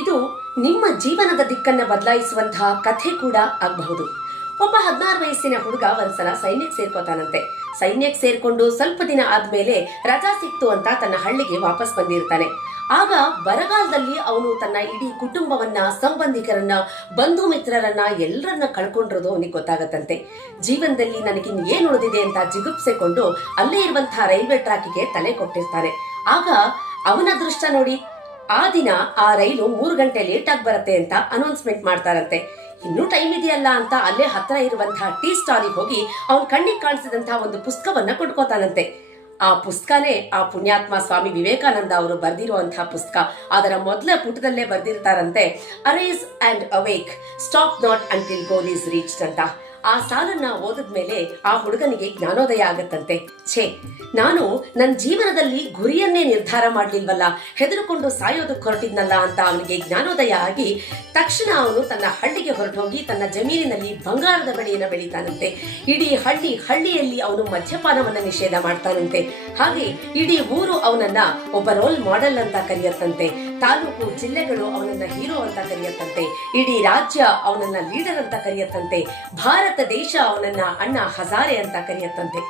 ಇದು ನಿಮ್ಮ ಜೀವನದ ದಿಕ್ಕನ್ನ ಬದಲಾಯಿಸುವಂತಹ ಕಥೆ ಕೂಡ ಆಗಬಹುದು. ಒಬ್ಬ 16 ವಯಸ್ಸಿನ ಹುಡುಗ ಒಂದ್ಸಲ ಸೈನ್ಯಕ್ಕೆ ಸೇರ್ಕೋತಾನಂತೆ. ಸೈನ್ಯಕ್ಕೆ ಸೇರ್ಕೊಂಡು ಸ್ವಲ್ಪ ದಿನ ಆದ್ಮೇಲೆ ರಜಾ ಸಿಕ್ತು ಅಂತ ತನ್ನ ಹಳ್ಳಿಗೆ ವಾಪಸ್ ಬಂದಿರ್ತಾನೆ. ಆಗ ಬರಗಾಲದಲ್ಲಿ ಅವನು ತನ್ನ ಇಡೀ ಕುಟುಂಬವನ್ನ, ಸಂಬಂಧಿಕರನ್ನ, ಬಂಧು ಮಿತ್ರರನ್ನ ಎಲ್ಲರನ್ನ ಕಳ್ಕೊಂಡಿರೋದು ಅವನಿಗೆ ಗೊತ್ತಾಗತ್ತಂತೆ. ಜೀವನದಲ್ಲಿ ನನಗಿನ್ ಏನ್ ಉಳಿದಿದೆ ಅಂತ ಜಿಗುಪ್ಸೆಕೊಂಡು ಅಲ್ಲೇ ಇರುವಂತಹ ರೈಲ್ವೆ ಟ್ರ್ಯಾಕಿಗೆ ತಲೆ ಕೊಟ್ಟಿರ್ತಾನೆ. ಆಗ ಅವನ ಅದೃಷ್ಟ ನೋಡಿ, ಆ ದಿನ ಆ ರೈಲು 3 ಗಂಟೆ ಲೇಟ್ ಆಗಿ ಬರುತ್ತೆ ಅಂತ ಅನೌನ್ಸ್ಮೆಂಟ್ ಮಾಡ್ತಾರಂತೆ. ಇನ್ನೂ ಟೈಮ್ ಇದೆಯಲ್ಲ ಅಂತ ಅಲ್ಲೇ ಹತ್ರ ಇರುವಂತಹ ಟೀ ಸ್ಟಾಲಿಗೆ ಹೋಗಿ ಅವನ್ ಕಣ್ಣಿಗೆ ಕಾಣಿಸಿದಂತಹ ಒಂದು ಪುಸ್ತಕವನ್ನ ಕೊಂಡ್ಕೋತಾನಂತೆ. ಆ ಪುಸ್ತಕನೇ ಆ ಪುಣ್ಯಾತ್ಮ ಸ್ವಾಮಿ ವಿವೇಕಾನಂದ ಅವರು ಬರೆದಿರುವಂತಹ ಪುಸ್ತಕ. ಅದರ ಮೊದಲ ಪುಟದಲ್ಲೇ ಬರೆದಿರ್ತಾರಂತೆ, arise and awake, stop not until goal is reached ಅಂತ. ಆ ಸಾಲನ್ನ ಓದಿದ್ಮೇಲೆ ಆ ಹುಡುಗನಿಗೆ ಜ್ಞಾನೋದಯ ಆಗತ್ತಂತೆ. ನಾನು ನನ್ನ ಜೀವನದಲ್ಲಿ ಗುರಿಯನ್ನೇ ನಿರ್ಧಾರ ಮಾಡ್ಲಿಲ್ವಲ್ಲ, ಹೆದರ್ಕೊಂಡು ಸಾಯೋದಕ್ಕೆ ಹೊರಟಿದ್ನಲ್ಲ ಅಂತ ಅವನಿಗೆ ಜ್ಞಾನೋದಯ ಆಗಿ ತಕ್ಷಣ ಅವನು ತನ್ನ ಹಳ್ಳಿಗೆ ಹೊರಟೋಗಿ ತನ್ನ ಜಮೀನಿನಲ್ಲಿ ಬಂಗಾರದ ಬೆಳೆಯನ್ನ ಬೆಳೀತಾನಂತೆ. ಇಡೀ ಹಳ್ಳಿಯಲ್ಲಿ ಅವನು ಮದ್ಯಪಾನವನ್ನ ನಿಷೇಧ ಮಾಡ್ತಾನಂತೆ. ಹಾಗೆ ಇಡೀ ಊರು ಅವನನ್ನ ಒಬ್ಬ ರೋಲ್ ಮಾಡೆಲ್ ಅಂತ ಕರೆಯತ್ತಂತೆ. ತಾಲೂಕು ಜಿಲ್ಲೆಗಳು ಅವನನ್ನ ಹೀರೋ ಅಂತ ಕರೆಯತ್ತಂತೆ. ಇಡೀ ರಾಜ್ಯ ಅವನನ್ನ ಲೀಡರ್ ಅಂತ ಕರೆಯತ್ತಂತೆ. ಭಾರತ ದೇಶ ಅವನನ್ನ ಅಣ್ಣ ಹಜಾರೆ ಅಂತ ಕರೆಯತ್ತಂತೆ.